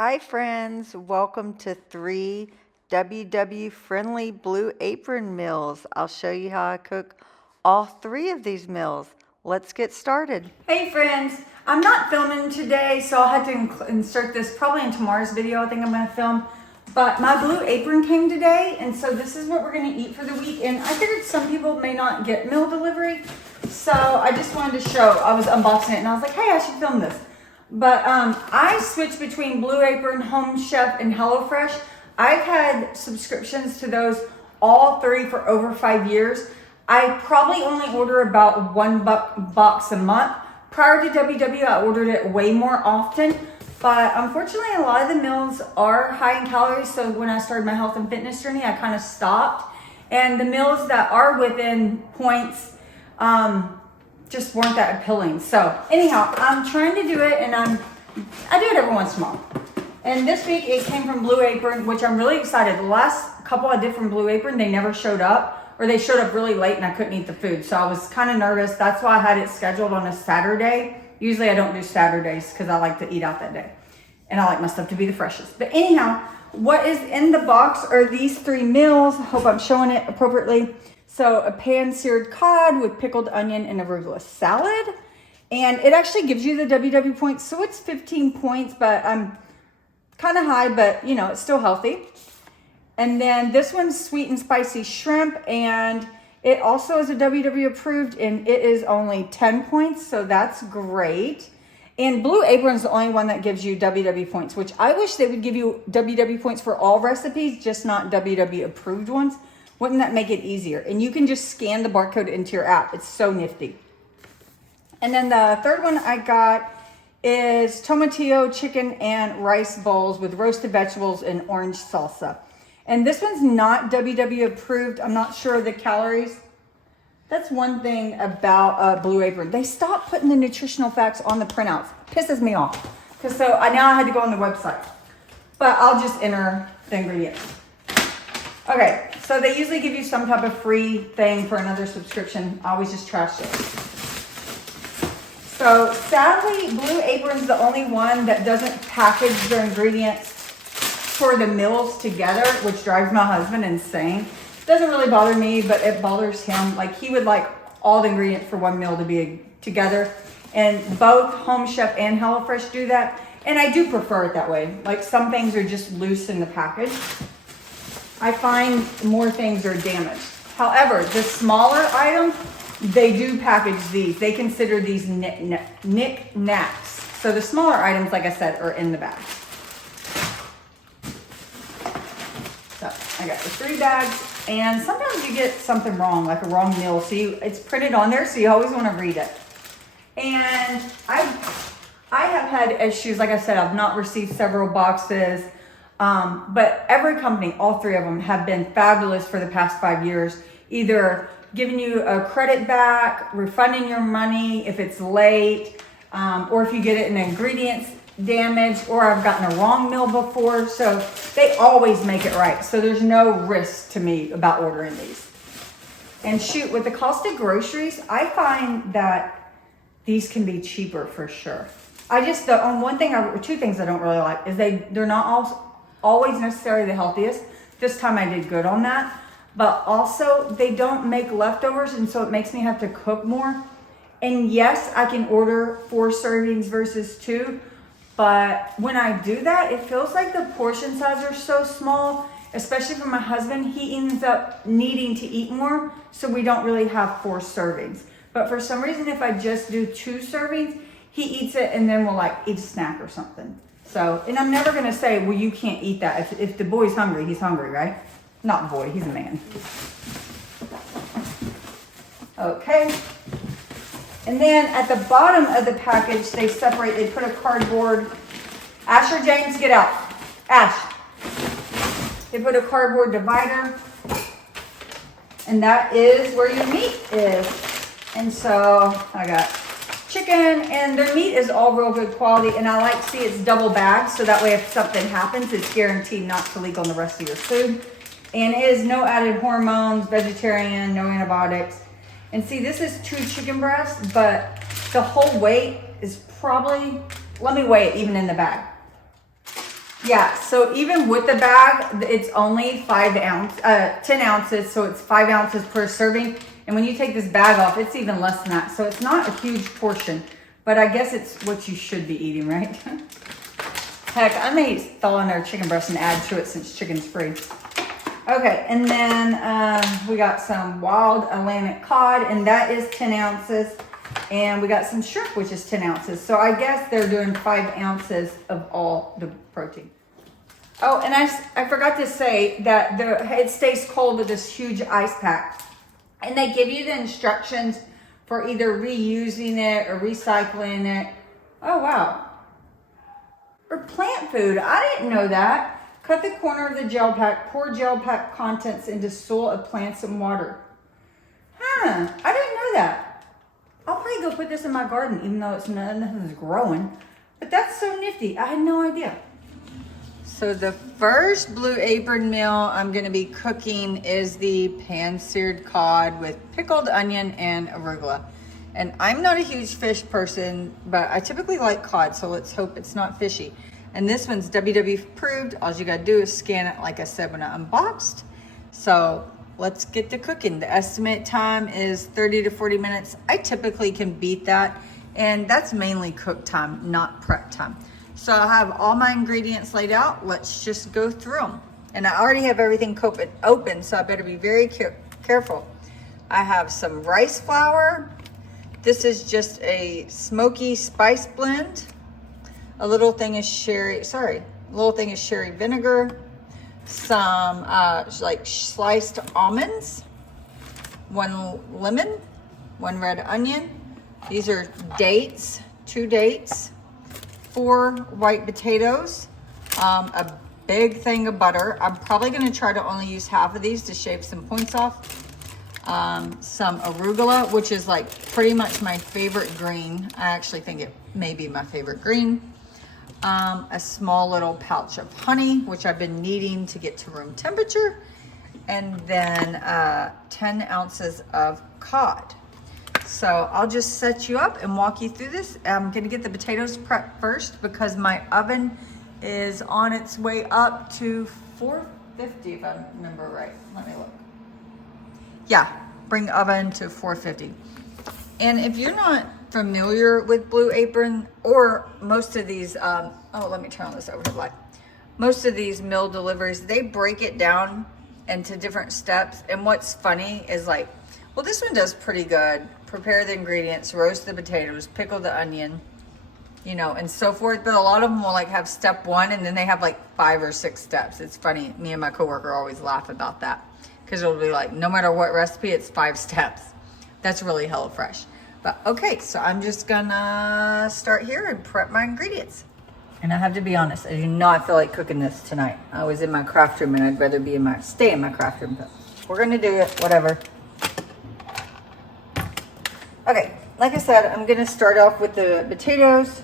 Hi friends, welcome to 3 WW friendly Blue Apron meals. I'll show you how I cook all 3 of these meals. Let's get started. Hey friends, I'm not filming today, so I'll have to insert this probably in tomorrow's video. I think I'm going to film. But my Blue Apron came today, and so this is what we're going to eat for the week. And I figured some people may not get meal delivery, so I just wanted to show. I was unboxing it, and I was like, hey, I should film this. But I switched between Blue Apron, Home Chef, and HelloFresh. I've had subscriptions to those all 3 for over 5 years. I probably only order about $1 box a month. Prior to WW, I ordered it way more often. But unfortunately, a lot of the meals are high in calories. So when I started my health and fitness journey, I kind of stopped. And the meals that are within points just weren't that appealing. So anyhow, I'm trying to do it, and I do it every once in a while. And this week it came from Blue Apron, which I'm really excited. The last couple I did from Blue Apron, they never showed up, or they showed up really late and I couldn't eat the food. So I was kind of nervous. That's why I had it scheduled on a Saturday. Usually I don't do Saturdays because I like to eat out that day. And I like my stuff to be the freshest. But anyhow, what is in the box are these 3 meals. I hope I'm showing it appropriately. So a pan-seared cod with pickled onion and arugula salad. And it actually gives you the WW points. So it's 15 points, but I'm kind of high, but you know, it's still healthy. And then this one's sweet and spicy shrimp, and it also is a WW approved, and it is only 10 points, so that's great. And Blue Apron's the only one that gives you WW points, which I wish they would give you WW points for all recipes, just not WW approved ones. Wouldn't that make it easier? And you can just scan the barcode into your app. It's so nifty. And then the third one I got is tomatillo chicken and rice bowls with roasted vegetables and orange salsa. And this one's not WW approved. I'm not sure of the calories. That's one thing about Blue Apron. They stopped putting the nutritional facts on the printouts. Pisses me off. Because so now I had to go on the website. But I'll just enter the ingredients. Okay, so they usually give you some type of free thing for another subscription. I always just trash it. So sadly, Blue Apron's the only one that doesn't package their ingredients for the meals together, which drives my husband insane. Doesn't really bother me, but it bothers him. Like, he would like all the ingredients for one meal to be together. And both Home Chef and HelloFresh do that. And I do prefer it that way. Like, some things are just loose in the package. I find more things are damaged. However, the smaller items, they do package these. They consider these knick-knacks. So the smaller items, like I said, are in the bag. So I got the 3 bags. And sometimes you get something wrong, like a wrong meal. So it's printed on there, so you always want to read it. And I have had issues. Like I said, I've not received several boxes. But every company, all 3 of them, have been fabulous for the past 5 years. Either giving you a credit back, refunding your money if it's late, or if you get it in ingredients damaged, or I've gotten a wrong meal before. So they always make it right. So there's no risk to me about ordering these. And shoot, with the cost of groceries, I find that these can be cheaper for sure. Two things I don't really like is they're not always necessarily the healthiest. This time I did good on that. But also, they don't make leftovers, and so it makes me have to cook more. And yes, I can order 4 servings versus 2. But when I do that, it feels like the portion size are so small, especially for my husband. He ends up needing to eat more, so we don't really have 4 servings. But for some reason, if I just do 2 servings, he eats it and then we'll like eat a snack or something. So, and I'm never gonna say, well, you can't eat that. If the boy's hungry, he's hungry, right? Not boy, he's a man. Okay. And then at the bottom of the package, they put a cardboard. Asher, James, get out. Ash. They put a cardboard divider. And that is where your meat is. And so I got chicken, and their meat is all real good quality. And I like to see it's double bagged, so that way if something happens, it's guaranteed not to leak on the rest of your food. And it is no added hormones, vegetarian, no antibiotics. And see, this is 2 chicken breasts, but the whole weight is probably, let me weigh it even in the bag. Yeah, so even with the bag, it's only 10 ounces, so it's 5 ounces per serving. And when you take this bag off, it's even less than that. So it's not a huge portion, but I guess it's what you should be eating, right? Heck, I may thaw in our chicken breast and add to it since chicken's free. Okay, and then we got some wild Atlantic cod, and that is 10 ounces. And we got some shrimp, which is 10 ounces. So I guess they're doing 5 ounces of all the protein. Oh, and I forgot to say that it stays cold with this huge ice pack. And they give you the instructions for either reusing it or recycling it. Oh, wow. Or plant food. I didn't know that. Cut the corner of the gel pack. Pour gel pack contents into soil of plants and water. Huh. I didn't know that. I'll probably go put this in my garden, even though nothing's growing. But that's so nifty. I had no idea. So the first Blue Apron meal I'm going to be cooking is the pan-seared cod with pickled onion and arugula. And I'm not a huge fish person, but I typically like cod, so let's hope it's not fishy. And this one's WW approved. All you got to do is scan it, like I said, when I unboxed. So let's get to cooking. The estimate time is 30 to 40 minutes. I typically can beat that, and that's mainly cook time, not prep time. So I have all my ingredients laid out. Let's just go through them. And I already have everything open, so I better be very careful. I have some rice flour. This is just a smoky spice blend. A little thing is sherry vinegar. Some like sliced almonds, 1 lemon, 1 red onion. These are dates, 2 dates, 4 white potatoes, a big thing of butter. I'm probably going to try to only use half of these to shave some points off. Some arugula, which is like pretty much my favorite green. I actually think it may be my favorite green. A small little pouch of honey, which I've been needing to get to room temperature, and then 10 ounces of cod. So I'll just set you up and walk you through this. I'm gonna get the potatoes prepped first because my oven is on its way up to 450 if I remember right. Let me look. Yeah, bring the oven to 450. And if you're not familiar with Blue Apron or most of these, let me turn on this overhead light. Most of these meal deliveries, they break it down into different steps. And what's funny is like, well, this one does pretty good. Prepare the ingredients, roast the potatoes, pickle the onion, you know, and so forth. But a lot of them will like have step 1 and then they have like 5 or 6 steps. It's funny. Me and my coworker always laugh about that because it'll be like, no matter what recipe, it's 5 steps. That's really HelloFresh. But okay, so I'm just gonna start here and prep my ingredients. And I have to be honest, I do not feel like cooking this tonight. I was in my craft room and I'd rather stay in my craft room, but we're gonna do it, whatever. Okay, like I said, I'm gonna start off with the potatoes,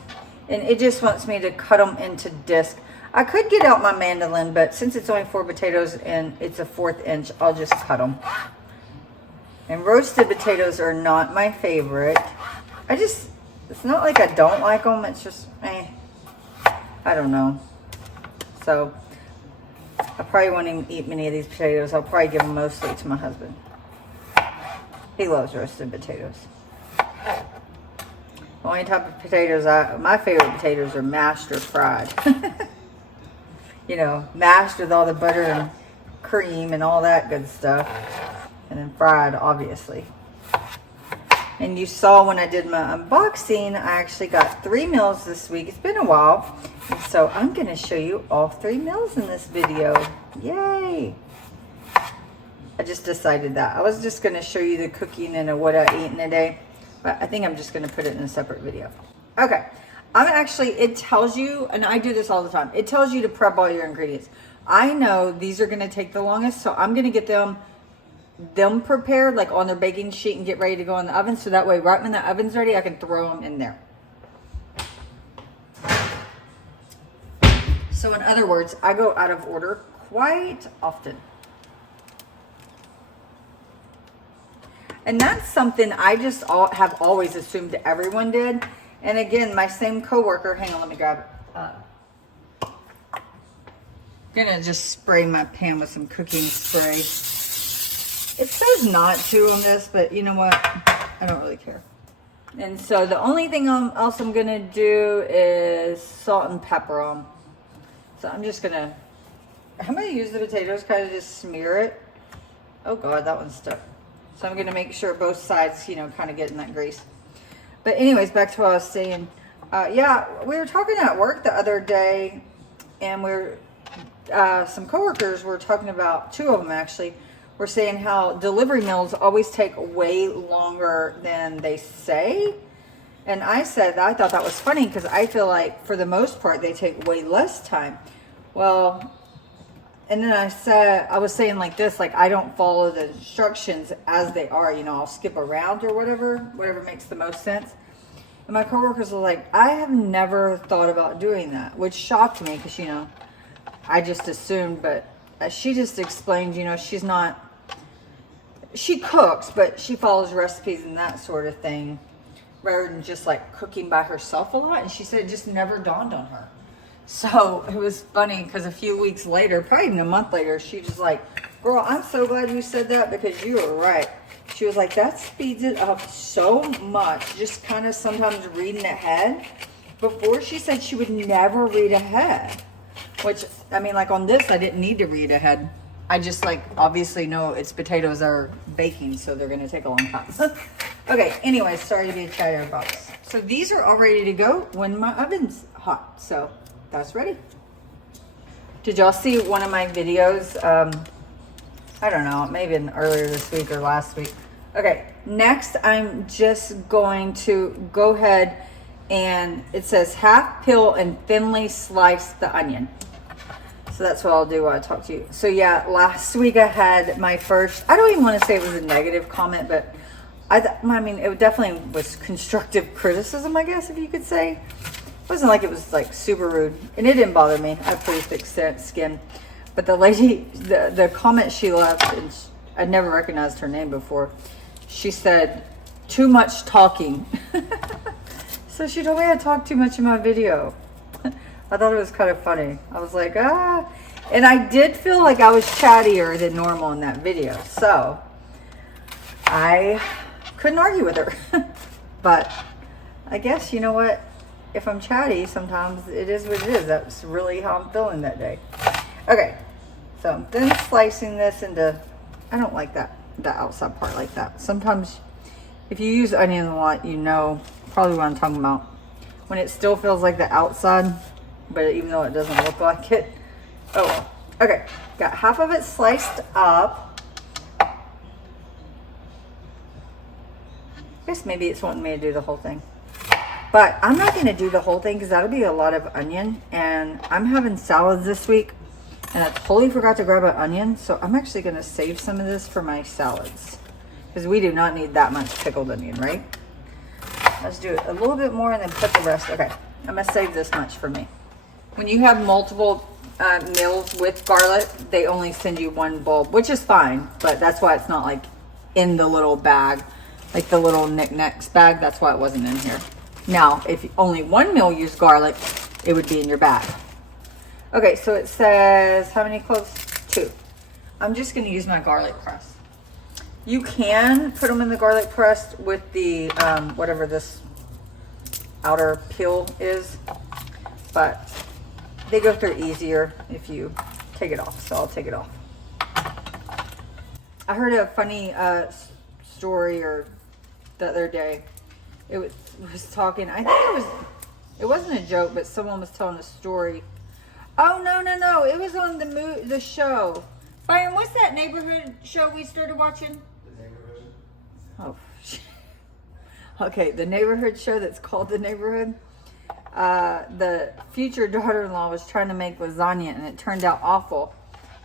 and it just wants me to cut them into disc. I could get out my mandolin, but since it's only 4 potatoes and it's a 1/4 inch, I'll just cut them. And roasted potatoes are not my favorite. It's not like I don't like them, it's just, I don't know. So, I probably won't even eat many of these potatoes. I'll probably give them mostly to my husband. He loves roasted potatoes. The only type of potatoes my favorite potatoes are mashed or fried. You know, mashed with all the butter and cream and all that good stuff. And then fried, obviously. And you saw when I did my unboxing, I actually got 3 meals this week. It's been a while. And so I'm going to show you all 3 meals in this video. Yay! I just decided that. I was just going to show you the cooking and what I eat in a day. But I think I'm just going to put it in a separate video. Okay. It tells you, and I do this all the time. It tells you to prep all your ingredients. I know these are going to take the longest, so I'm going to get them prepared like on their baking sheet and get ready to go in the oven. So that way, right when the oven's ready, I can throw them in there. So in other words, I go out of order quite often. And that's something I just have always assumed everyone did. And again, my same coworker, hang on, let me grab it. Gonna just spray my pan with some cooking spray. It says not to on this, but you know what? I don't really care. And so the only thing else I'm gonna do is salt and pepper them. So I'm just gonna, I'm gonna use the potatoes, kind of just smear it. Oh God, that one's stuck. So I'm gonna make sure both sides, you know, kind of get in that grease. But anyways, back to what I was saying. Yeah, we were talking at work the other day, and some coworkers were talking about, two of them actually, were saying how delivery meals always take way longer than they say. And I said that I thought that was funny because I feel like for the most part they take way less time. Well, and then I was saying like this, like I don't follow the instructions as they are, you know, I'll skip around or whatever makes the most sense. And my coworkers were like, I have never thought about doing that, which shocked me because, you know, I just assumed, but she just explained, you know, she cooks, but she follows recipes and that sort of thing rather than just like cooking by herself a lot. And she said it just never dawned on her. So it was funny because a few weeks later, probably even a month later, she was like, girl, I'm so glad you said that because you were right. She was like, that speeds it up so much, just kind of sometimes reading ahead. Before she said she would never read ahead, which, I mean, like on this, I didn't need to read ahead. I just like obviously know it's potatoes are baking, so they're going to take a long time. Okay, anyway, sorry to be a chatterbox. So these are all ready to go when my oven's hot. So that's ready. Did y'all see one of my videos? I don't know, maybe earlier this week or last week. Okay, next I'm just going to go ahead and it says half peel and thinly slice the onion. So that's what I'll do while I talk to you. So yeah, last week I had my first, I don't even want to say it was a negative comment, but I mean, it definitely was constructive criticism, I guess, if you could say. It wasn't like it was like super rude, and it didn't bother me. I have pretty thick skin. But the lady, the comment she left, and I'd never recognized her name before. She said, too much talking. So she told me I talked too much in my video. I thought it was kind of funny. I was like, ah. And I did feel like I was chattier than normal in that video. So I couldn't argue with her. But I guess, you know what? If I'm chatty, sometimes it is what it is. That's really how I'm feeling that day. Okay. So I'm then slicing this into, I don't like that, the outside part like that. Sometimes if you use onion a lot, you know probably what I'm talking about. When it still feels like the outside, but even though it doesn't look like it. Oh well. Okay, got half of it sliced up. I guess maybe it's wanting me to do the whole thing. But I'm not going to do the whole thing because that'll be a lot of onion. And I'm having salads this week. And I totally forgot to grab an onion. So I'm actually going to save some of this for my salads. Because we do not need that much pickled onion, right? Let's do it a little bit more and then put the rest. Okay, I'm going to save this much for me. When you have multiple meals with garlic, they only send you one bulb, which is fine. But that's why it's not like in the little bag, like the little knickknacks bag. That's why it wasn't in here. Now, if only one meal used garlic, it would be in your bag. Okay, so it says, how many cloves? 2. I'm just going to use my garlic press. You can put them in the garlic press with the, whatever this outer peel is, but they go through easier if you take it off, so I'll take it off. I heard a funny story the other day. It was talking, I think it wasn't a joke, but someone was telling a story. Oh, no, it was on the show. Byron, what's that neighborhood show we started watching? The Neighborhood. Oh, okay, the neighborhood show that's called The Neighborhood. The future daughter-in-law was trying to make lasagna and it turned out awful.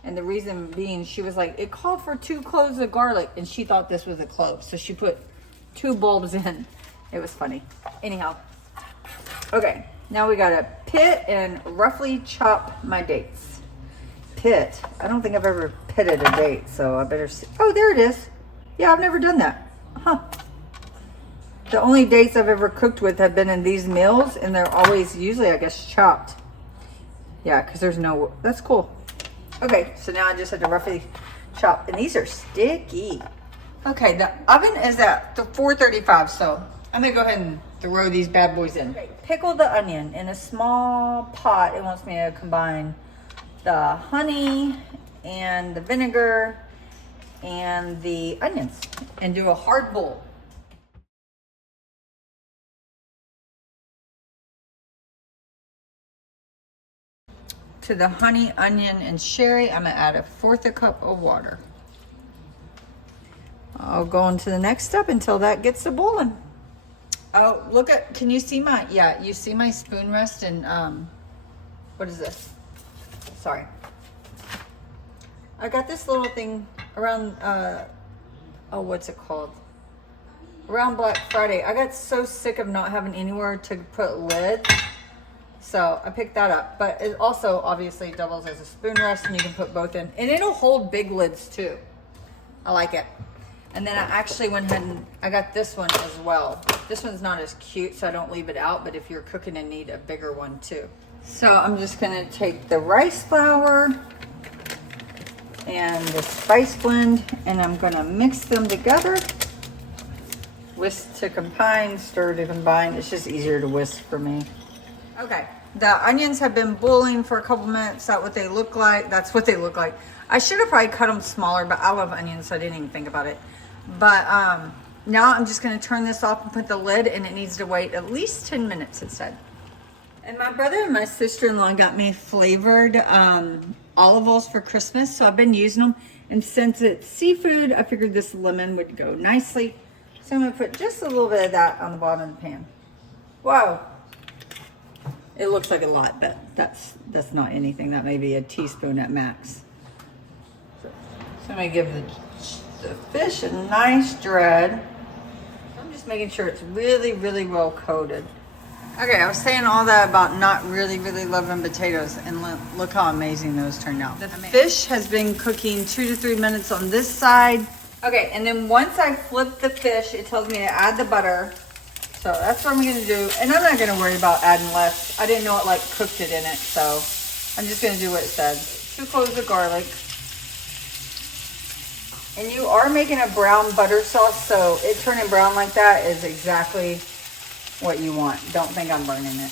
And the reason being, she was like, it called for 2 cloves of garlic and she thought this was a clove. So she put 2 bulbs in. It was funny. Anyhow. Okay, now we gotta pit and roughly chop my dates. Pit. I don't think I've ever pitted a date, so I better see. Oh, there it is. Yeah, I've never done that. Huh. The only dates I've ever cooked with have been in these meals, and they're always, usually, I guess, chopped. Yeah, because there's no, that's cool. Okay, so now I just have to roughly chop, and these are sticky. Okay, the oven is at the 435, so I'm gonna go ahead and throw these bad boys in. Okay, pickle the onion in a small pot. It wants me to combine the honey and the vinegar and the onions and do a hard boil. To the honey, onion, and sherry, I'm gonna add 1/4 cup of water. I'll go on to the next step until that gets to boiling. Oh, look at, can you see my, yeah, you see my spoon rest and, what is this? Sorry. I got this little thing around, oh, what's it called? Around Black Friday. I got so sick of not having anywhere to put lids. So I picked that up, but it also obviously doubles as a spoon rest and you can put both in. And it'll hold big lids too. I like it. And then I actually went ahead and I got this one as well. This one's not as cute, so I don't leave it out, but if you're cooking and need a bigger one too. So I'm just gonna take the rice flour and the spice blend and I'm gonna mix them together. Whisk to combine, stir to combine. It's just easier to whisk for me. Okay, the onions have been boiling for a couple minutes. That's what they look like. That's what they look like. I should have probably cut them smaller, but I love onions, so I didn't even think about it. But now I'm just gonna turn this off and put the lid, and it needs to wait at least 10 minutes, it said. And my brother and my sister-in-law got me flavored olive oils for Christmas, so I've been using them. And since it's seafood, I figured this lemon would go nicely. So I'm gonna put just a little bit of that on the bottom of the pan. Whoa. It looks like a lot, but that's not anything. That may be a teaspoon at max. So I'm gonna give the fish a nice dread. I'm just making sure it's really, really well coated. Okay, I was saying all that about not really, really loving potatoes, and look how amazing those turned out. The fish has been cooking 2 to 3 minutes on this side. Okay, and then once I flip the fish, it tells me to add the butter. So that's what I'm gonna do. And I'm not gonna worry about adding less. I didn't know it like cooked it in it, so I'm just gonna do what it said. 2 cloves of garlic. And you are making a brown butter sauce, so it turning brown like that is exactly what you want. Don't think I'm burning it.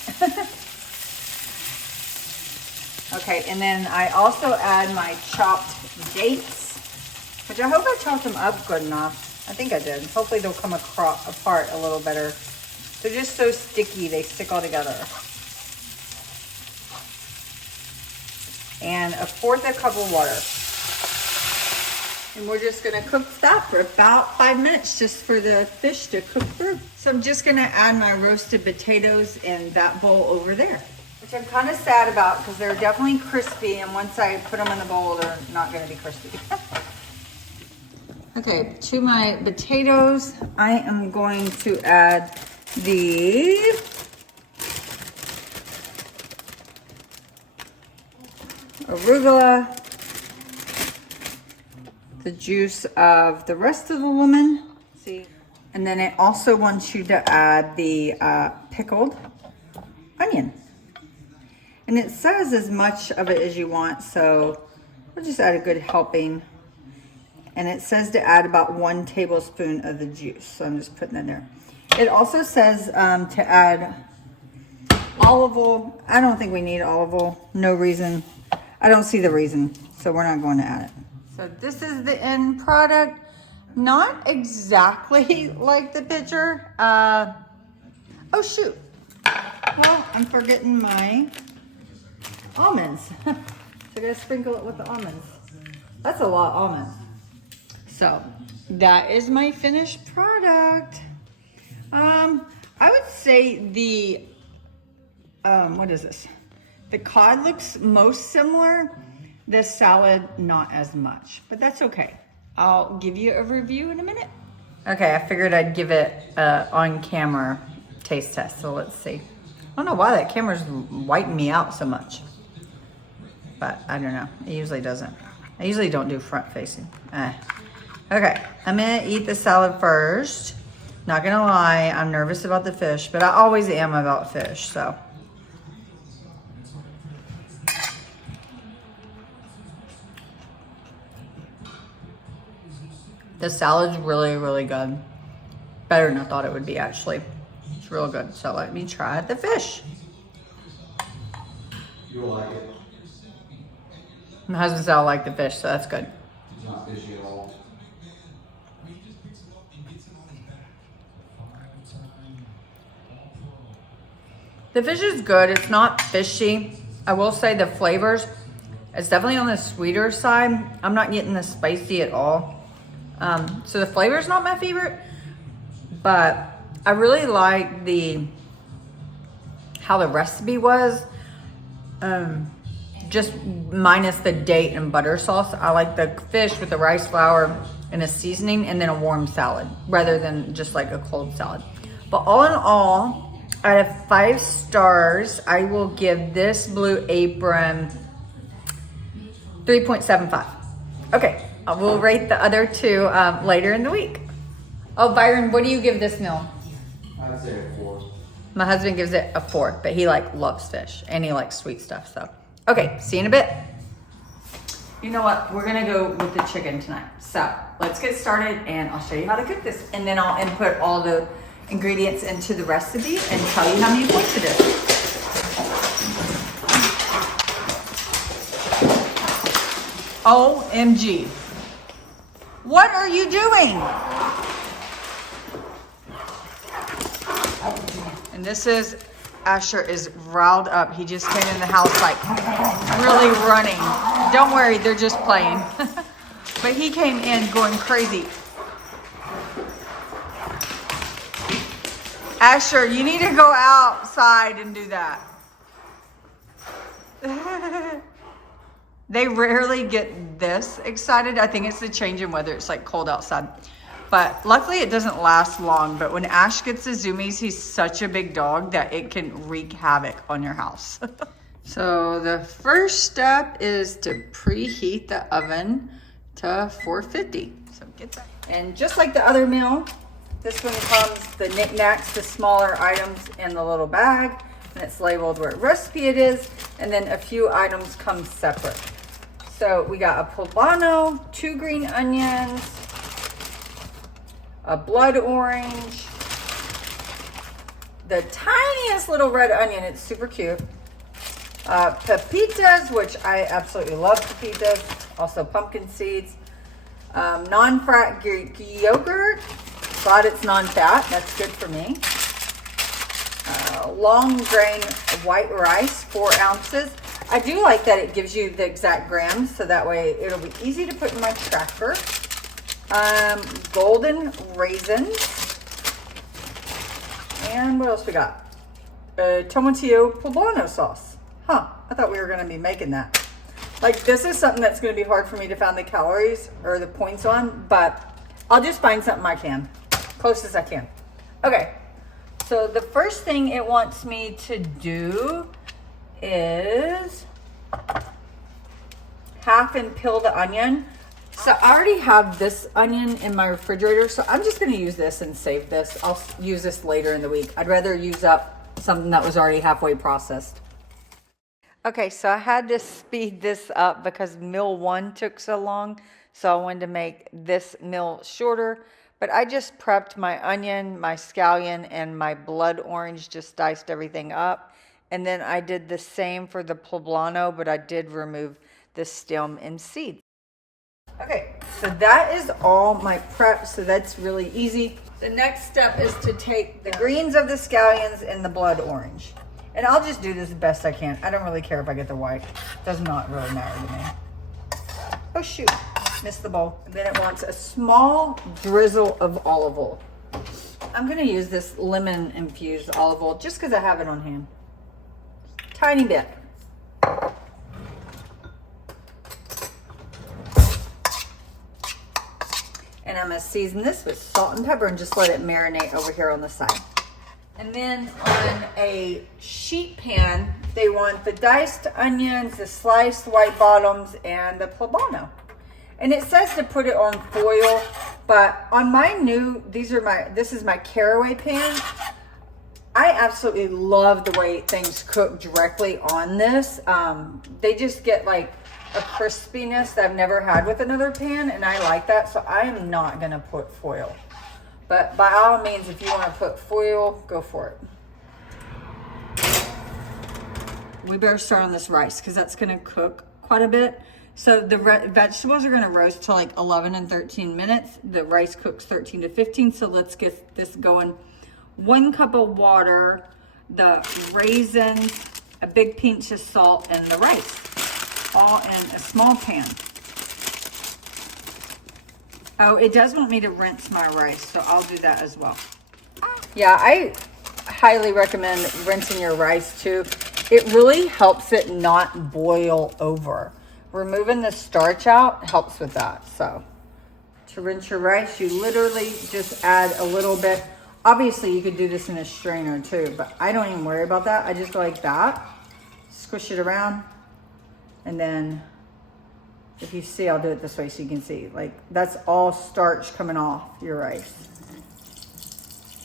Okay, and then I also add my chopped dates, which I hope I chopped them up good enough. I think I did. Hopefully they'll come apart a little better. They're just so sticky, they stick all together. And 1/4 cup of water. And we're just gonna cook that for about 5 minutes just for the fish to cook through. So I'm just gonna add my roasted potatoes in that bowl over there, which I'm kind of sad about because they're definitely crispy, and once I put them in the bowl, they're not gonna be crispy. Okay, to my potatoes, I am going to add the arugula, the juice of the rest of the lemon, see, and then it also wants you to add the pickled onion. And it says as much of it as you want, so we'll just add a good helping. And it says to add about 1 tablespoon of the juice. So I'm just putting that there. It also says to add olive oil. I don't think we need olive oil. No reason. I don't see the reason. So we're not going to add it. So this is the end product. Not exactly like the picture. Oh shoot. Well, I'm forgetting my almonds. So I gotta sprinkle it with the almonds. That's a lot of almonds. So that is my finished product. I would say the, what is this? The cod looks most similar. The salad, not as much, but that's okay. I'll give you a review in a minute. Okay, I figured I'd give it on camera taste test, so let's see. I don't know why that camera's wiping me out so much, but I don't know, it usually doesn't. I usually don't do front facing. Okay, I'm gonna eat the salad first. Not gonna lie, I'm nervous about the fish, but I always am about fish, so. The salad's really, really good. Better than I thought it would be, actually. It's real good. So let me try the fish. You'll like it. My husband said I like the fish, so that's good. It's not fishy at all. The fish is good. It's not fishy. I will say the flavors, it's definitely on the sweeter side. I'm not getting the spicy at all. So the flavor is not my favorite, but I really like how the recipe was. Just minus the date and butter sauce. I like the fish with the rice flour and a seasoning and then a warm salad rather than just like a cold salad. But all in all, out of 5 stars, I will give this Blue Apron 3.75. Okay, I will rate the other 2 later in the week. Oh, Byron, what do you give this meal? I'd say a 4. My husband gives it a 4, but he loves fish and he likes sweet stuff. So, okay, see you in a bit. You know what? We're gonna go with the chicken tonight. So let's get started and I'll show you how to cook this. And then I'll input all the ingredients into the recipe and tell you how many points it is. OMG. What are you doing? And this is, Asher is riled up. He just came in the house like really running. Don't worry, they're just playing. But he came in going crazy. Asher, you need to go outside and do that. They rarely get this excited. I think it's the change in weather. It's like cold outside. But luckily it doesn't last long. But when Ash gets the zoomies, he's such a big dog that it can wreak havoc on your house. So the first step is to preheat the oven to 450. So get that. And just like the other meal, this one comes the knickknacks, the smaller items in the little bag, and it's labeled what recipe it is, and then a few items come separate. So we got a poblano, 2 green onions, a blood orange, the tiniest little red onion, it's super cute, pepitas, which I absolutely love pepitas, also pumpkin seeds, non-fat Greek yogurt. Glad it's non-fat, that's good for me. Long grain white rice, 4 ounces. I do like that it gives you the exact grams, so that way it'll be easy to put in my tracker. Golden raisins. And what else we got? Tomatillo poblano sauce. Huh, I thought we were gonna be making that. Like, this is something that's gonna be hard for me to find the calories or the points on, but I'll just find something I can. Close as I can. Okay, so the first thing it wants me to do is half and peel the onion. So I already have this onion in my refrigerator, so I'm just gonna use this and save this. I'll use this later in the week. I'd rather use up something that was already halfway processed. Okay, so I had to speed this up because meal 1 took so long, so I wanted to make this meal shorter. But I just prepped my onion, my scallion, and my blood orange, just diced everything up. And then I did the same for the poblano, but I did remove the stem and seeds. Okay, so that is all my prep, so that's really easy. The next step is to take the greens of the scallions and the blood orange. And I'll just do this the best I can. I don't really care if I get the white. Does not really matter to me. Oh shoot, missed the bowl. And then it wants a small drizzle of olive oil. I'm gonna use this lemon infused olive oil just because I have it on hand. Tiny bit. And I'm gonna season this with salt and pepper and just let it marinate over here on the side. And then on a sheet pan, they want the diced onions, the sliced white bottoms, and the poblano. And it says to put it on foil, but on my new, this is my caraway pan. I absolutely love the way things cook directly on this. They just get like a crispiness that I've never had with another pan, and I like that, so I am not gonna put foil. But by all means, if you wanna put foil, go for it. We better start on this rice because that's gonna cook quite a bit. So the vegetables are gonna roast till like 11 and 13 minutes. The rice cooks 13 to 15, so let's get this going. 1 cup of water, the raisins, a big pinch of salt, and the rice, all in a small pan. Oh, it does want me to rinse my rice, so I'll do that as well. Yeah, I highly recommend rinsing your rice too. It really helps it not boil over. Removing the starch out helps with that. So to rinse your rice, you literally just add a little bit. Obviously, you could do this in a strainer too, but I don't even worry about that. I just go like that, squish it around, and then if you see, I'll do it this way so you can see. Like, that's all starch coming off your rice.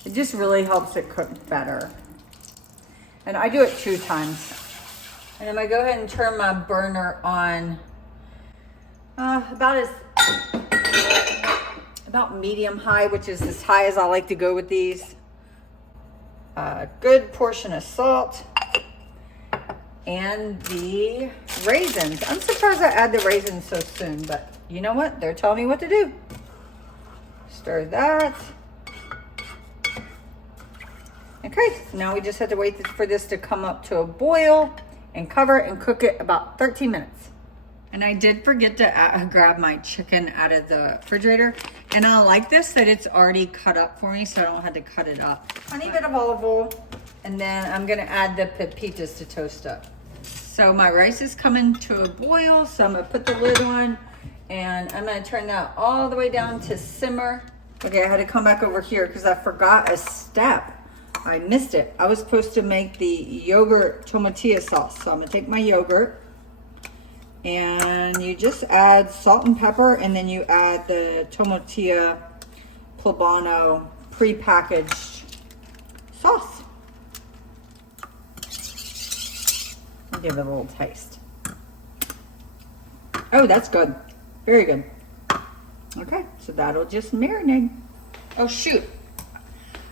It just really helps it cook better. And I do it 2 times. And I'm gonna go ahead and turn my burner on about medium high, which is as high as I like to go with these. A good portion of salt and the raisins. I'm surprised I add the raisins so soon, but you know what? They're telling me what to do. Stir that. Okay, now we just have to wait for this to come up to a boil and cover it and cook it about 13 minutes. And I did forget to grab my chicken out of the refrigerator. And I like this that it's already cut up for me, so I don't have to cut it up. Tiny bit of olive oil, and then I'm gonna add the pepitas to toast up. So my rice is coming to a boil, so I'm gonna put the lid on, and I'm gonna turn that all the way down to simmer. Okay, I had to come back over here because I forgot a step. I missed it. I was supposed to make the yogurt tomatillo sauce. So I'm gonna take my yogurt, and you just add salt and pepper, and then you add the tomatillo poblano pre-packaged sauce. I'll give it a little taste. Oh, that's good. Very good. Okay, so that'll just marinate. Oh shoot,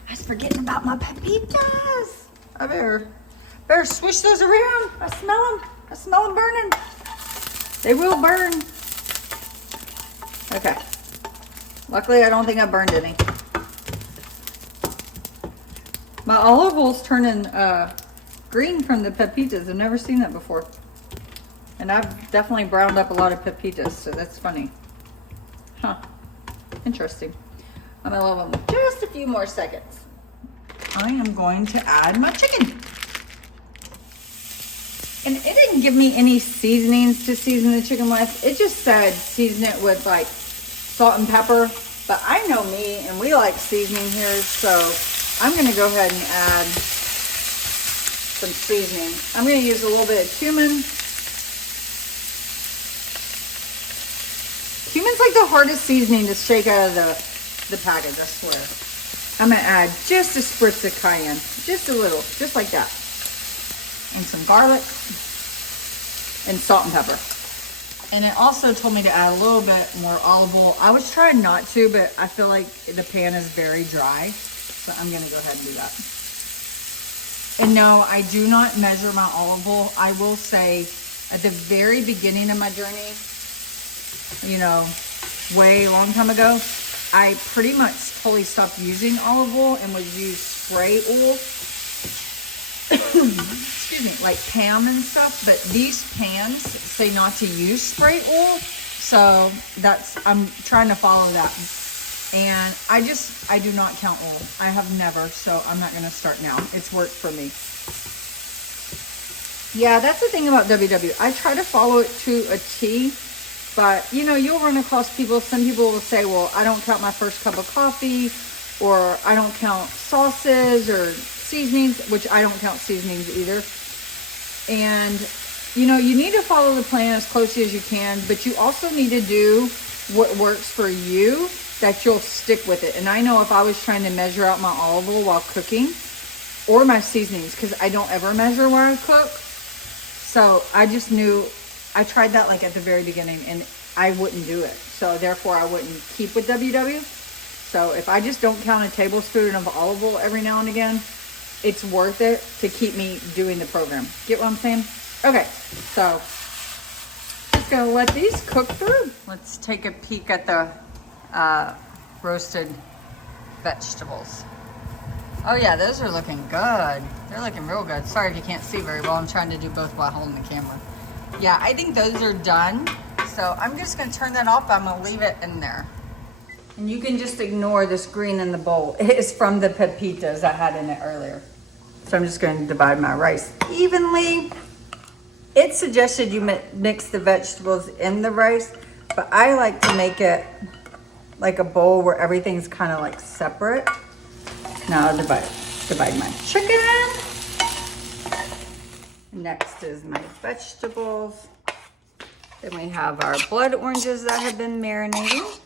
I was forgetting about my pepitas. I better swish those around. I smell them. I smell them burning. They will burn. Okay. Luckily, I don't think I burned any. My olive oil's turning green from the pepitas. I've never seen that before. And I've definitely browned up a lot of pepitas, so that's funny. Huh. Interesting. I'm gonna leave them just a few more seconds. I am going to add my chicken. And it didn't give me any seasonings to season the chicken with. It just said season it with like salt and pepper. But I know me, and we like seasoning here, so I'm gonna go ahead and add some seasoning. I'm gonna use a little bit of cumin. Cumin's like the hardest seasoning to shake out of the package, I swear. I'm gonna add just a spritz of cayenne, just a little, just like that. And some garlic and salt and pepper. And it also told me to add a little bit more olive oil. I was trying not to, but I feel like the pan is very dry. So I'm gonna go ahead and do that. And no, I do not measure my olive oil. I will say at the very beginning of my journey, you know, way long time ago, I pretty much fully stopped using olive oil and would use spray oil. Excuse me, like Pam and stuff, but these pans say not to use spray oil, so I'm trying to follow that. And I do not count oil. I have never, so I'm not gonna start now. It's worked for me. Yeah, that's the thing about WW. I try to follow it to a T, but you know, you'll run across people, some people will say, well, I don't count my first cup of coffee, or I don't count sauces or seasonings, which I don't count seasonings either. And you know, you need to follow the plan as closely as you can, but you also need to do what works for you, that you'll stick with it. And I know if I was trying to measure out my olive oil while cooking, or my seasonings, because I don't ever measure when I cook. So I just knew, I tried that like at the very beginning and I wouldn't do it. So therefore I wouldn't keep with WW. So if I just don't count a tablespoon of olive oil every now and again, it's worth it to keep me doing the program. Get what I'm saying? Okay, so just gonna let these cook through. Let's take a peek at the roasted vegetables. Oh yeah, those are looking good. They're looking real good. Sorry if you can't see very well. I'm trying to do both while holding the camera. Yeah, I think those are done. So I'm just gonna turn that off. I'm gonna leave it in there. And you can just ignore this green in the bowl. It is from the pepitas I had in it earlier. So I'm just gonna divide my rice evenly. It suggested you mix the vegetables in the rice, but I like to make it like a bowl where everything's kind of like separate. Now I'll divide my chicken. Next is my vegetables. Then we have our blood oranges that have been marinating.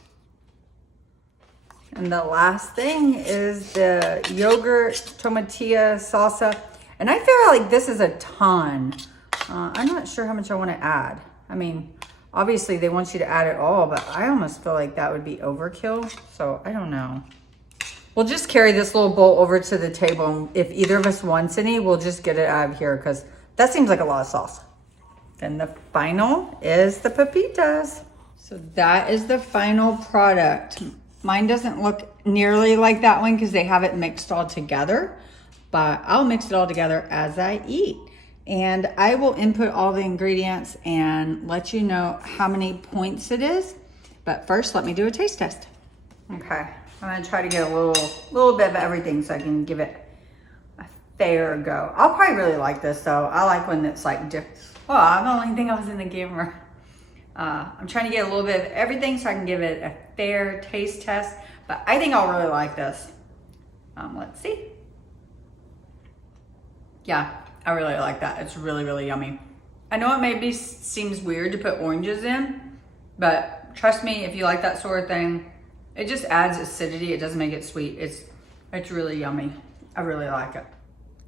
And the last thing is the yogurt tomatilla salsa. And I feel like this is a ton. I'm not sure how much I want to add. I mean, obviously they want you to add it all, but I almost feel like that would be overkill. So I don't know. We'll just carry this little bowl over to the table. And if either of us wants any, we'll just get it out of here because that seems like a lot of sauce. Then the final is the pepitas. So that is the final product. Mine doesn't look nearly like that one because they have it mixed all together, but I'll mix it all together as I eat. And I will input all the ingredients and let you know how many points it is. But first, let me do a taste test. Okay, I'm gonna try to get a little bit of everything so I can give it a fair go. I'll probably really like this though. I like when it's like different. Oh, I don't even think I was in the camera. I'm trying to get a little bit of everything so I can give it a fair taste test, but I think I'll really like this. Let's see. Yeah, I really like that. It's really, really yummy. I know it maybe seems weird to put oranges in, but trust me, if you like that sort of thing, it just adds acidity. It doesn't make it sweet. It's really yummy. I really like it.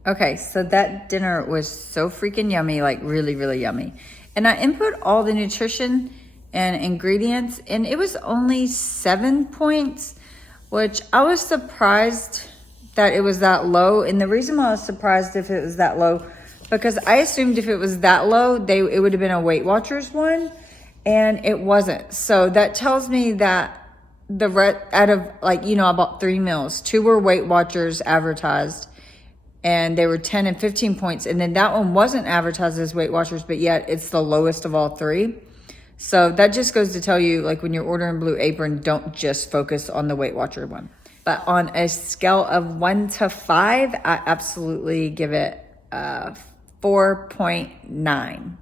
Okay, so that dinner was so freaking yummy, like really, really yummy. And I input all the nutrition and ingredients, and it was only 7 points, which I was surprised that it was that low. And the reason why I was surprised if it was that low, because I assumed if it was that low, it would have been a Weight Watchers one, and it wasn't. So that tells me that out of like, I bought 3 meals, 2 were Weight Watchers advertised, and they were 10 and 15 points. And then that one wasn't advertised as Weight Watchers, but yet it's the lowest of all 3. So that just goes to tell you, like when you're ordering Blue Apron, don't just focus on the Weight Watcher one. But on a scale of 1 to 5, I absolutely give it 4.9.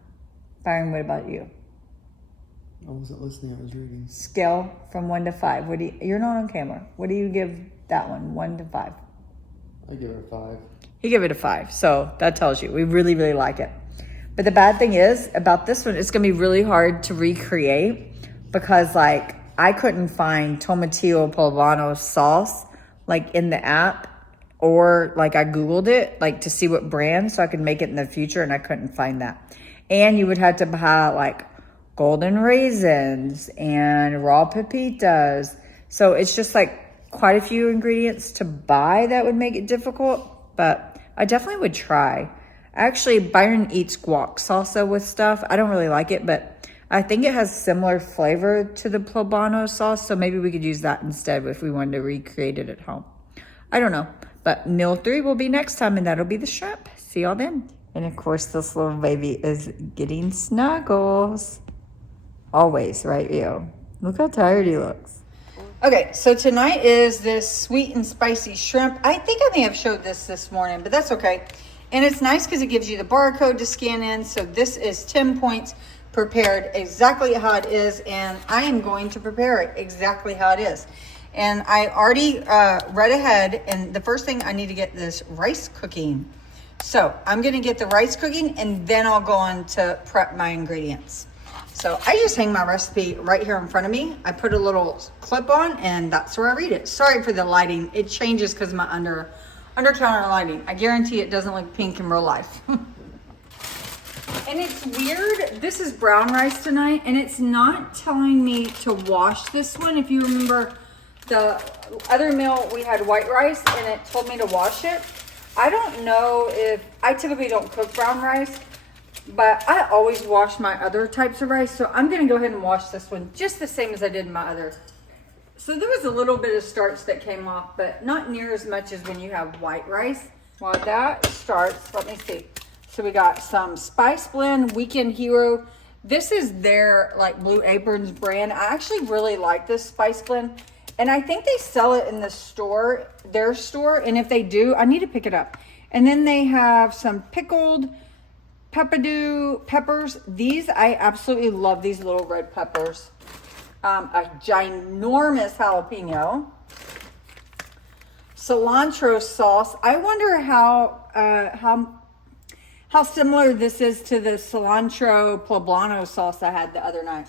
Byron, what about you? I wasn't listening, I was reading. Scale from 1 to 5. You're not on camera. What do you give that one, 1 to 5? I give it a 5. He gave it a 5, so that tells you we really, really like it. But the bad thing is about this one, it's gonna be really hard to recreate because like I couldn't find tomatillo poblano sauce like in the app, or like I Googled it like to see what brand so I could make it in the future, and I couldn't find that. And you would have to buy like golden raisins and raw pepitas. So it's just like quite a few ingredients to buy that would make it difficult, but I definitely would try. Actually, Byron eats guac salsa with stuff. I don't really like it, but I think it has similar flavor to the poblano sauce, so maybe we could use that instead if we wanted to recreate it at home. I don't know, but meal 3 will be next time, and that'll be the shrimp. See y'all then. And of course, this little baby is getting snuggles. Always, right, Rio? Look how tired he looks. Okay, so tonight is this sweet and spicy shrimp. I think I may have showed this morning, but that's okay. And it's nice because it gives you the barcode to scan in. So this is 10 points prepared exactly how it is. And I am going to prepare it exactly how it is. And I already read ahead. And the first thing I need to get this rice cooking. So I'm going to get the rice cooking and then I'll go on to prep my ingredients. So I just hang my recipe right here in front of me. I put a little clip on and that's where I read it. Sorry for the lighting. It changes because I'm under under counter lighting. I guarantee it doesn't look pink in real life. And it's weird. This is brown rice tonight, and it's not telling me to wash this one. If you remember the other meal, we had white rice, and it told me to wash it. I don't know if, I typically don't cook brown rice, but I always wash my other types of rice. So I'm gonna go ahead and wash this one just the same as I did my other. So there was a little bit of starch that came off, but not near as much as when you have white rice. While that starts, let me see. So we got some Spice Blend Weekend Hero. This is their like Blue Aprons brand. I actually really like this Spice Blend. And I think they sell it in the store, their store. And if they do, I need to pick it up. And then they have some pickled pepperdew peppers. These, I absolutely love these little red peppers. A ginormous jalapeno. Cilantro sauce. I wonder how similar this is to the cilantro poblano sauce I had the other night.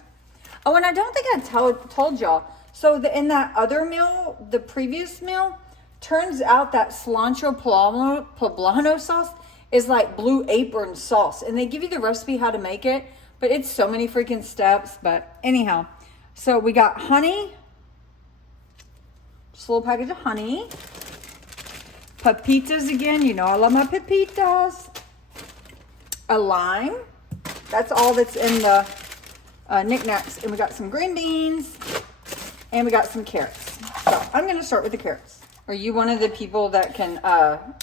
Oh, and I don't think I told y'all. So in that other meal, the previous meal, turns out that cilantro poblano sauce is like Blue Apron sauce. And they give you the recipe how to make it, but it's so many freaking steps. But anyhow, so we got honey, just a little package of honey. Pepitas again, you know I love my pepitas. A lime. That's all that's in the knickknacks. And we got some green beans. And we got some carrots. So I'm going to start with the carrots. Are you one of the people that can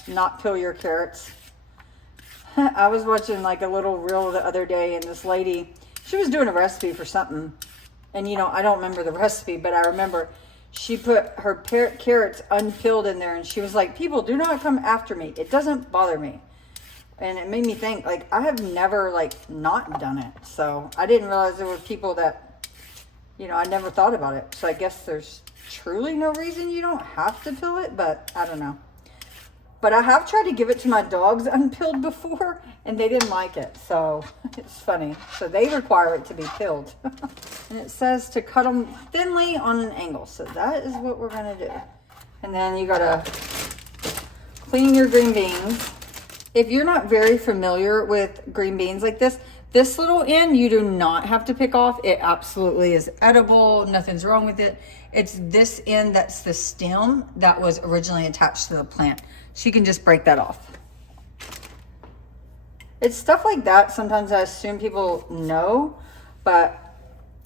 not peel your carrots? I was watching like a little reel the other day, and this lady, she was doing a recipe for something. And you know, I don't remember the recipe, but I remember she put her carrots unpeeled in there, and she was like, people, do not come after me. It doesn't bother me. And it made me think, like, I have never, like, not done it. So I didn't realize there were people that, you know, I never thought about it. So I guess there's truly no reason you don't have to peel it, but I don't know. But I have tried to give it to my dogs unpeeled before, and they didn't like it. So it's funny. So they require it to be peeled. And it says to cut them thinly on an angle. So that is what we're going to do. And then you got to clean your green beans. If you're not very familiar with green beans like this little end, you do not have to pick off. It absolutely is edible. Nothing's wrong with it. It's this end that's the stem that was originally attached to the plant. So you can just break that off. It's stuff like that. Sometimes I assume people know, but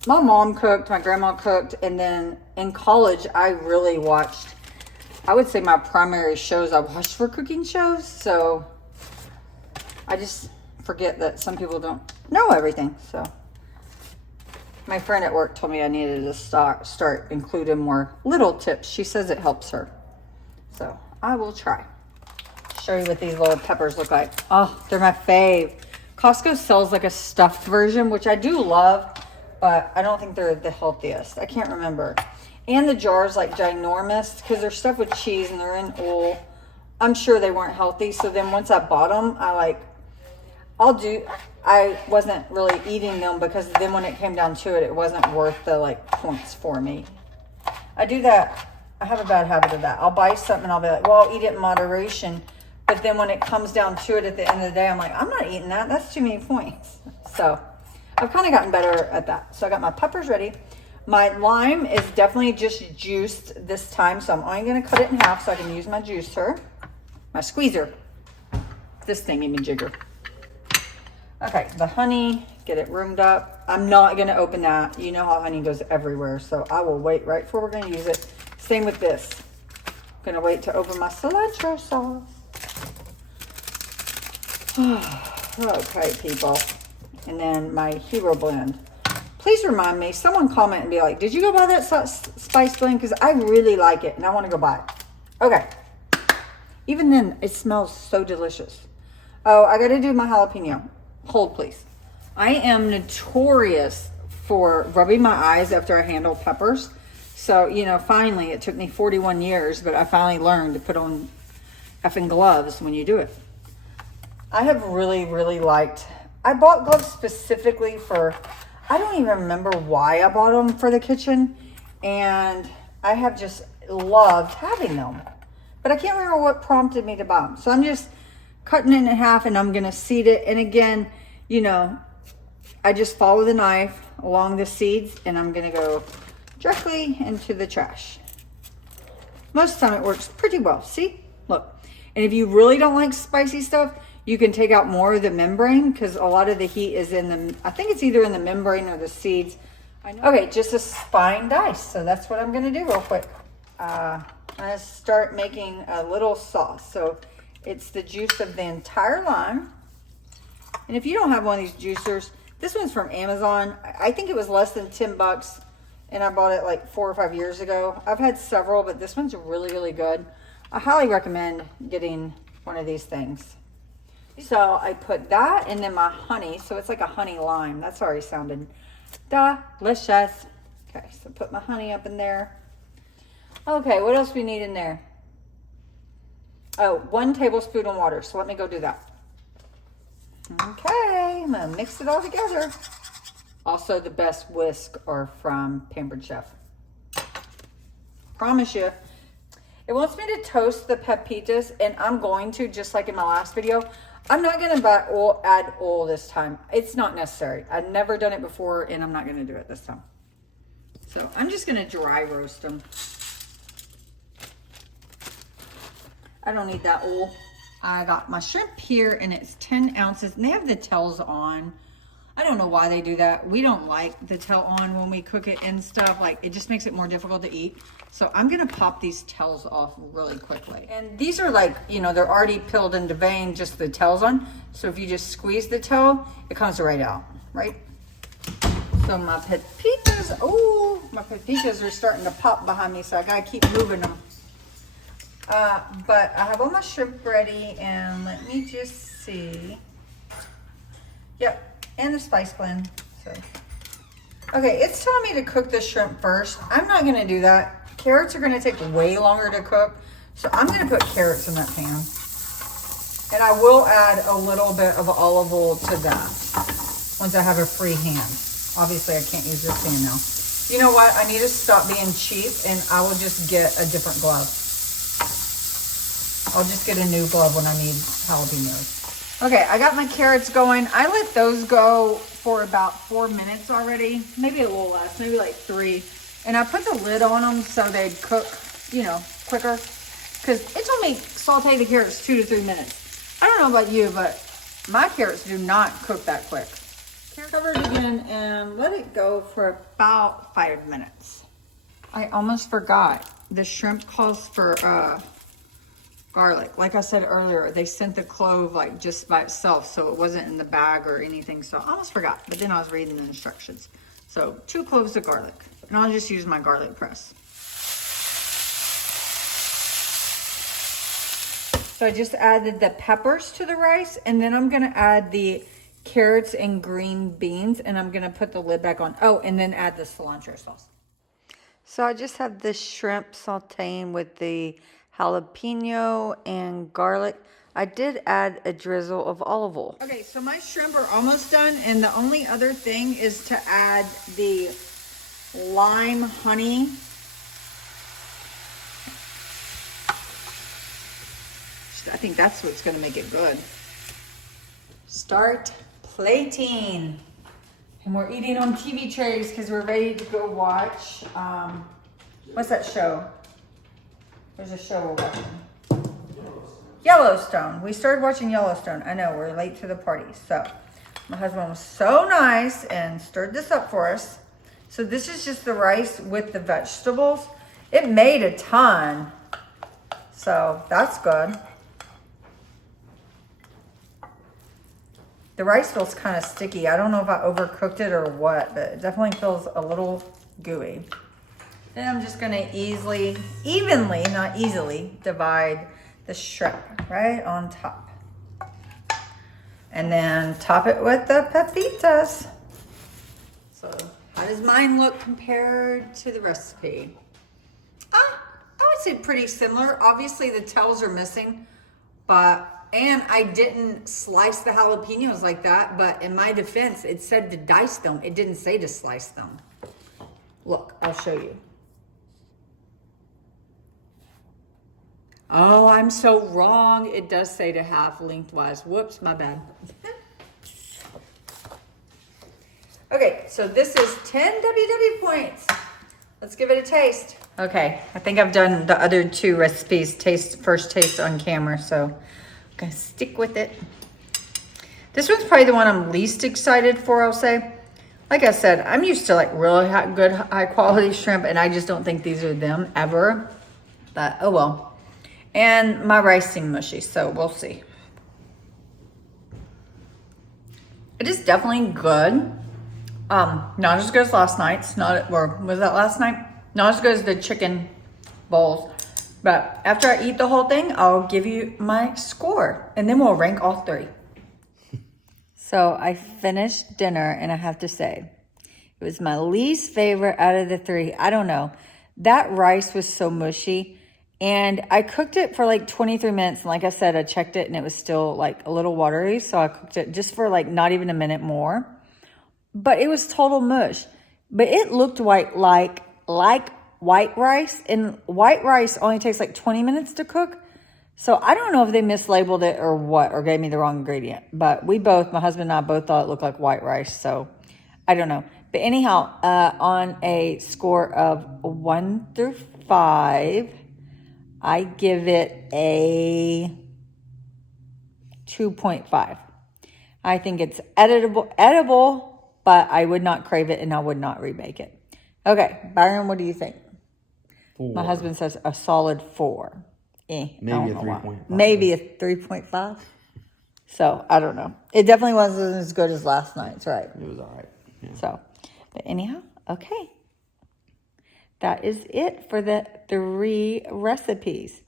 my mom cooked, my grandma cooked, and then in college, I really watched, I would say my primary shows I watched for cooking shows. So I just forget that some people don't know everything. So my friend at work told me I needed to start including more little tips. She says it helps her. So I will try. Show you what these little peppers look like. Oh, they're my fave. Costco sells like a stuffed version, which I do love, but I don't think they're the healthiest. I can't remember. And the jar's like ginormous because they're stuffed with cheese and they're in oil. I'm sure they weren't healthy. So then once I bought them, I wasn't really eating them because then when it came down to it, it wasn't worth the like points for me. I do that. I have a bad habit of that. I'll buy something and I'll be like, well, I'll eat it in moderation. But then when it comes down to it at the end of the day, I'm like, I'm not eating that. That's too many points. So I've kind of gotten better at that. So I got my peppers ready. My lime is definitely just juiced this time. So I'm only going to cut it in half so I can use my juicer, my squeezer. This thing made me jigger. Okay, the honey, get it roomed up. I'm not going to open that. You know how honey goes everywhere. So I will wait right before we're going to use it. Same with this. I'm going to wait to open my cilantro sauce. Okay, people. And then my hero blend. Please remind me, someone comment and be like, did you go buy that spice blend? Because I really like it and I want to go buy it. Okay. Even then, it smells so delicious. Oh, I got to do my jalapeno. Hold, please. I am notorious for rubbing my eyes after I handle peppers. So, you know, finally, it took me 41 years, but I finally learned to put on effing gloves when you do it. I have really, really liked, I bought gloves specifically for, I don't even remember why I bought them for the kitchen. And I have just loved having them. but I can't remember what prompted me to buy them. So I'm just cutting it in half and I'm gonna seed it. And again, you know, I just follow the knife along the seeds and I'm gonna go directly into the trash. Most of the time it works pretty well. See, look. And if you really don't like spicy stuff, you can take out more of the membrane because a lot of the heat is in the, I think it's either in the membrane or the seeds. Okay, just a spine dice. So that's what I'm gonna do real quick. I'm gonna start making a little sauce. So it's the juice of the entire lime. And if you don't have one of these juicers, this one's from Amazon. I think it was less than 10 bucks and I bought it like 4 or 5 years ago. I've had several, but this one's really, really good. I highly recommend getting one of these things. So I put that and then my honey. So it's like a honey lime. That's already sounded delicious. Okay, so put my honey up in there. Okay, what else we need in there? Oh, 1 tablespoon of water. So let me go do that. Okay, I'm gonna mix it all together. Also, the best whisk are from Pampered Chef. Promise you. It wants me to toast the pepitas, and I'm going to, just like in my last video. I'm not going to add oil this time. It's not necessary. I've never done it before, and I'm not going to do it this time. So I'm just going to dry roast them. I don't need that oil. I got my shrimp here, and it's 10 ounces, and they have the tails on. I don't know why they do that. We don't like the tail on when we cook it and stuff. Like, it just makes it more difficult to eat. So I'm gonna pop these tails off really quickly. And these are like, you know, they're already peeled into vein, just the tails on. So if you just squeeze the tail, it comes right out, right? So my pepitas, oh, my pepitas are starting to pop behind me, so I gotta keep moving them. But I have all my shrimp ready, and let me just see. Yep, and the spice blend. So, okay, it's telling me to cook the shrimp first. I'm not gonna do that. Carrots are gonna take way longer to cook, so I'm gonna put carrots in that pan. And I will add a little bit of olive oil to that once I have a free hand. Obviously, I can't use this hand now. You know what? I need to stop being cheap, and I will just get a different glove. I'll just get a new glove when I need jalapenos. Okay, I got my carrots going. I let those go for about 4 minutes already. Maybe a little less, maybe like 3. And I put the lid on them so they'd cook, you know, quicker. Because it told me saute the carrots 2 to 3 minutes. I don't know about you, but my carrots do not cook that quick. Cover it again and let it go for about 5 minutes. I almost forgot. The shrimp calls for garlic. Like I said earlier, they sent the clove like just by itself, so it wasn't in the bag or anything. So I almost forgot, but then I was reading the instructions. So 2 cloves of garlic, and I'll just use my garlic press. So I just added the peppers to the rice, and then I'm gonna add the carrots and green beans, and I'm gonna put the lid back on. Oh, and then add the cilantro sauce. So I just have the shrimp sauteing with the jalapeno and garlic. I did add a drizzle of olive oil. Okay, so my shrimp are almost done, and the only other thing is to add the lime honey. I think that's what's gonna make it good. Start plating. And we're eating on TV trays because we're ready to go watch, what's that show? There's a show we're watching. Yellowstone. We started watching Yellowstone. I know, we're late to the party. So my husband was so nice and stirred this up for us. So this is just the rice with the vegetables. It made a ton. So that's good. The rice feels kind of sticky. I don't know if I overcooked it or what, but it definitely feels a little gooey. Then I'm just gonna evenly, not easily, divide the shrimp right on top. And then top it with the pepitas. So how does mine look compared to the recipe? I would say pretty similar. Obviously the tails are missing, and I didn't slice the jalapenos like that, but in my defense, it said to dice them. It didn't say to slice them. Look, I'll show you. Oh, I'm so wrong. It does say to half lengthwise. Whoops, my bad. Okay, so this is 10 WW points. Let's give it a taste. Okay, I think I've done the other two recipes, first taste on camera, so I'm gonna stick with it. This one's probably the one I'm least excited for, I'll say. Like I said, I'm used to like really good, high quality shrimp, and I just don't think these are them ever. But oh well. And my rice seemed mushy, so we'll see. It is definitely good. Not as good as last night's. Was that last night? Not as good as the chicken bowls. But after I eat the whole thing, I'll give you my score, and then we'll rank all three. So I finished dinner, and I have to say, it was my least favorite out of the three. I don't know. That rice was so mushy, and I cooked it for like 23 minutes. And like I said, I checked it, and it was still like a little watery. So I cooked it just for like not even a minute more. But it was total mush. But it looked like white rice, and white rice only takes like 20 minutes to cook. So I don't know if they mislabeled it or what, or gave me the wrong ingredient. But my husband and I both thought it looked like white rice. So I don't know. But anyhow, on a score of 1 through 5, I give it a 2.5. I think it's edible, but I would not crave it, and I would not remake it. Okay, Byron, what do you think? 4. My husband says a solid 4. Maybe a 3.5. Maybe a 3.5. So I don't know. It definitely wasn't as good as last night's, right? It was all right. Yeah. So, but anyhow, okay. That is it for the 3 recipes.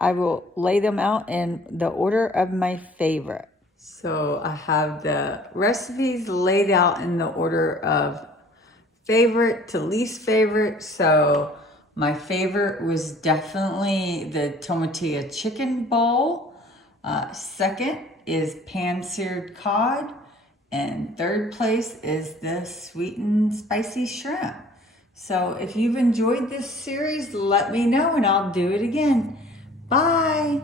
I will lay them out in the order of my favorite. So I have the recipes laid out in the order of favorite to least favorite. So my favorite was definitely the tomatilla chicken bowl. Second is pan-seared cod. And third place is the sweet and spicy shrimp. So if you've enjoyed this series, let me know and I'll do it again. Bye.